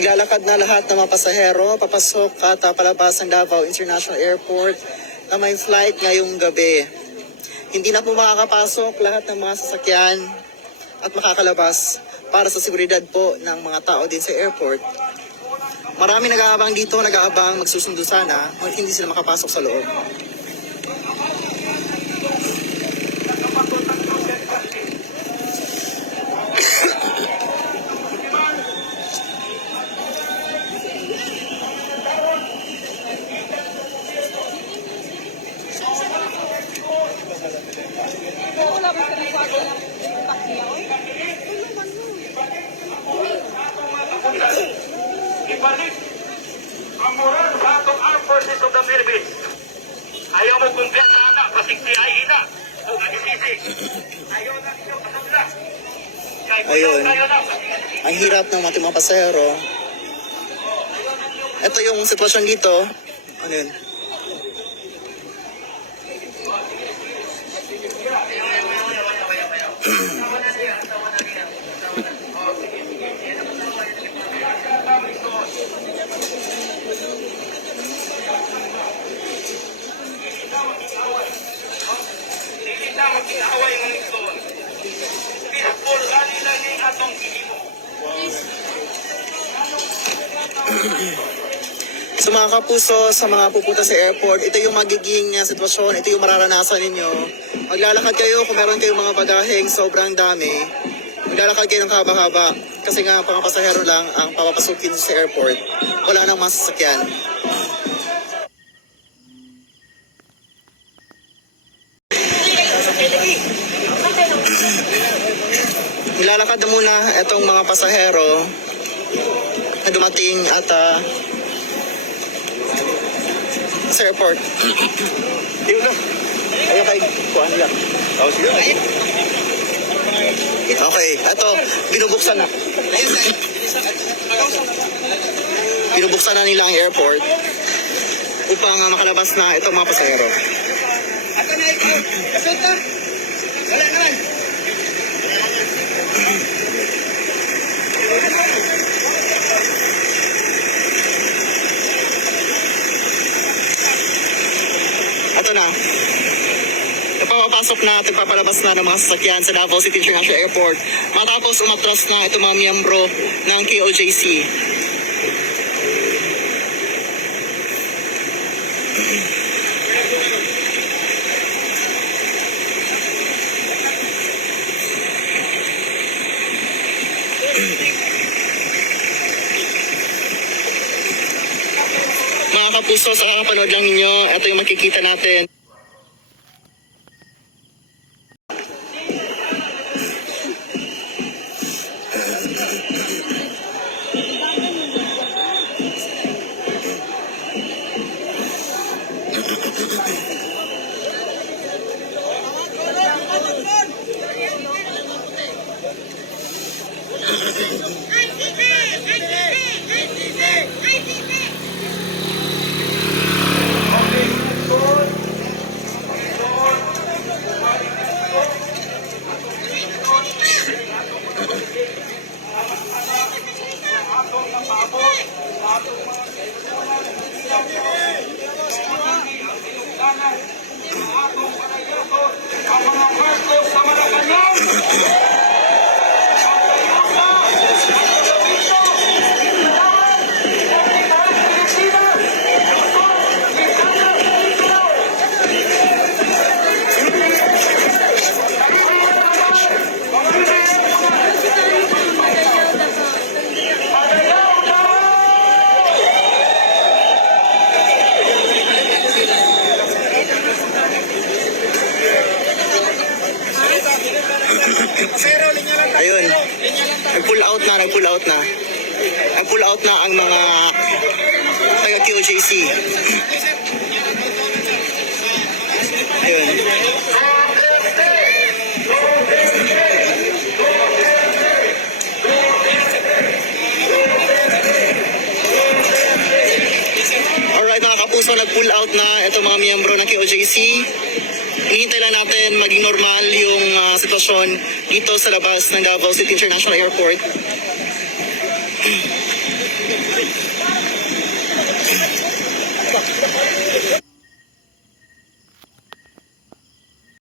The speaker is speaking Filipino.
Naglalakad na lahat ng mga pasahero papasok at palabas ng Davao International Airport na may flight ngayong gabi. Hindi na po makakapasok lahat ng mga sasakyan at makakalabas para sa seguridad po ng mga tao din sa airport. Marami nag-aabang dito, nag-aabang magsusundo sana, hindi sila makapasok sa loob. Ibalik ang moral sa atong armed forces of the Philippines. Ayaw mo kumpiyan sa anak, pasigtihay ina. O nagisisi. Ayaw na ninyo kasabla. Ayun, ang hirap ng mga pasahero. Ito yung sitwasyon dito. Ano yun? Mag-iaway ng ito. Peaceful rally lang yung atong gihimo. So mga kapuso, sa mga pupunta sa airport, ito yung magiging sitwasyon, ito yung mararanasan ninyo. Maglalakad kayo kung meron kayong mga bagaheng sobrang dami. Maglalakad kayo ng haba-haba kasi nga mga pasahero lang ang papapasukin sa airport. Wala nang mga sasakyan. Nilalakad na muna itong mga pasahero na dumating at sa airport. Yun na. Ayaw kayo kuhaan lang. Oh, sige. Okay, ito, binubuksan na. Binubuksan na nila ang airport upang makalabas na itong mga pasahero. Ato na ikaw. Kasota. Wala naman. Ito na. Napapapasok na at nagpapalabas na ng mga sasakyan sa Davao City International Airport matapos umatras na itong mga miyembro ng KOJC. Mga kapuso, sa kakapanood lang ninyo, ito yung makikita natin. Ang mga Marcos sa Malacanang! Ayun, nag-pull out na. Nag-pull out na ang mga taga-QJC. Ayun. Alright mga kapuso, nag-pull out na itong mga miyembro ng QJC. Hinihintay lang natin maging normal yung sitwasyon dito sa labas ng Davao City International Airport.